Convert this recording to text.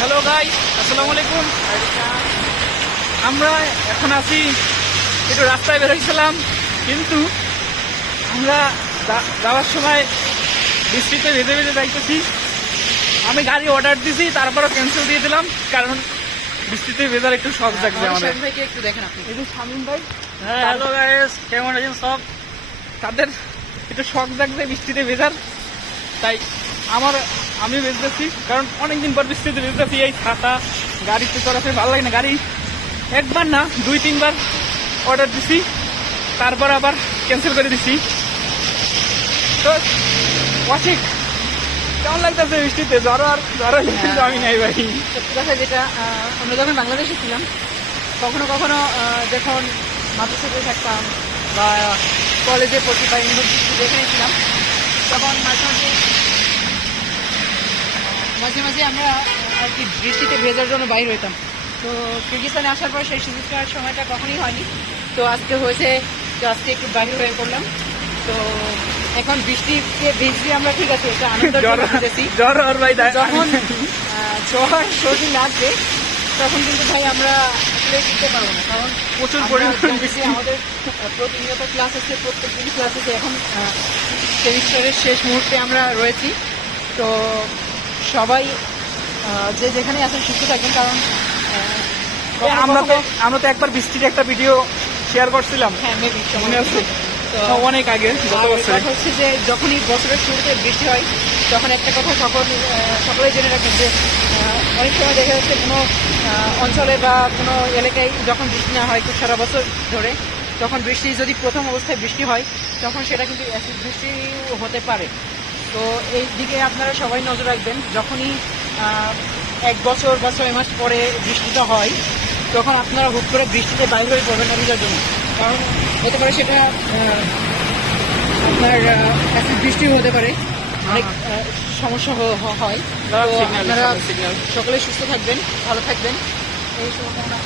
Hello guys, আসসালামু আলাইকুম। আমরা এখন আছি, একটু রাস্তায় বেরোইছিলাম, কিন্তু আমরা যাওয়ার সময় বৃষ্টিতে ভেজে ভেজে যাইতেছি। আমি গাড়ি অর্ডার দিছি, তারপরও ক্যান্সেল দিয়ে দিলাম, কারণ বৃষ্টিতে ভেজার একটু শখ জাগছে আমাদের। ভাইকে একটু দেখেন আপনি। এই যে শামীম ভাই, হ্যাঁ, হ্যালো গাইস, কেমন আছেন সব? তাদের একটু শখ জাগছে বৃষ্টিতে ভেজার, তাই আমি ভেজতেছি, কারণ অনেকদিন পর বৃষ্টিতে ভেজতেছি। এই ছাতা গাড়িতে চলাফেরা ভালো লাগে না, গাড়ি একবার না 2-3 বার অর্ডার দিছি, তারপর আবার ক্যান্সেল করে দিছি। তো অসিক কেমন লাগতেছে বৃষ্টিতে? জ্বর কিন্তু আমি নাই ভাই। সত্যি কথা যেটা, আমরা যখন বাংলাদেশে ছিলাম কখনো কখনো যখন মাদ্রাসাতে থাকতাম বা কলেজে পড়ছি বা ইউনিভার্সিটি যেখানে ছিলাম, তখন মাঝে মাঝে আমরা আর কি বৃষ্টিতে ভেজার জন্য বাইর হইতাম। তো কিরগিস্তানে আসার পর সেই সুযোগটার সময়টা কখনই হয়নি। তো আজকে হয়েছে, তো আজকে একটু বাইরে হয়ে পড়লাম। তো এখন বৃষ্টিতে ভিজছি আমরা, ঠিক আছে, এটা আনন্দের জন্য ভিজেছি। যখন জ্বর সর্দি লাগবে তখন কিন্তু ভাই আমরা আসলে দিতে পারবো না, কারণ প্রচুর পরিমাণ বৃষ্টি। আমাদের প্রতিনিয়ত ক্লাস আছে, প্রত্যেক দিন ক্লাস আছে। এখন সেমিস্টারের শেষ মুহূর্তে আমরা রয়েছি। তো সবাই যে যেখানে আছেন সুস্থ থাকবেন, কারণ আমরা তো একবার বৃষ্টির একটা ভিডিও শেয়ার করছিলাম, হ্যাঁ মেবি মনে আছে? তো অনেক আগে, গত বছর। কথা হচ্ছে যে যখনই বছরের শুরুতে বৃষ্টি হয় তখন একটা কথা সকলেই জেনে রাখবেন যে অনেক সময় দেখা যাচ্ছে কোনো অঞ্চলে বা কোনো এলাকায় যখন বৃষ্টি না হয় খুব সারা বছর ধরে, তখন বৃষ্টি যদি প্রথম অবস্থায় বৃষ্টি হয় তখন সেটা কিন্তু অ্যাসিড বৃষ্টি হতে পারে। তো এই দিকে আপনারা সবাই নজর রাখবেন। যখনই 1 বছর বা 6 মাস পরে বৃষ্টিটা হয় তখন আপনারা হুট করে বৃষ্টিতে বাইরে হয়ে পড়বেন না ভিজার জন্য, কারণ হতে পারে সেটা আপনার অ্যাসিড বৃষ্টিও হতে পারে, অনেক সমস্যা হয়। তো আপনারা সকলে সুস্থ থাকবেন, ভালো থাকবেন, এই শুভকামনা।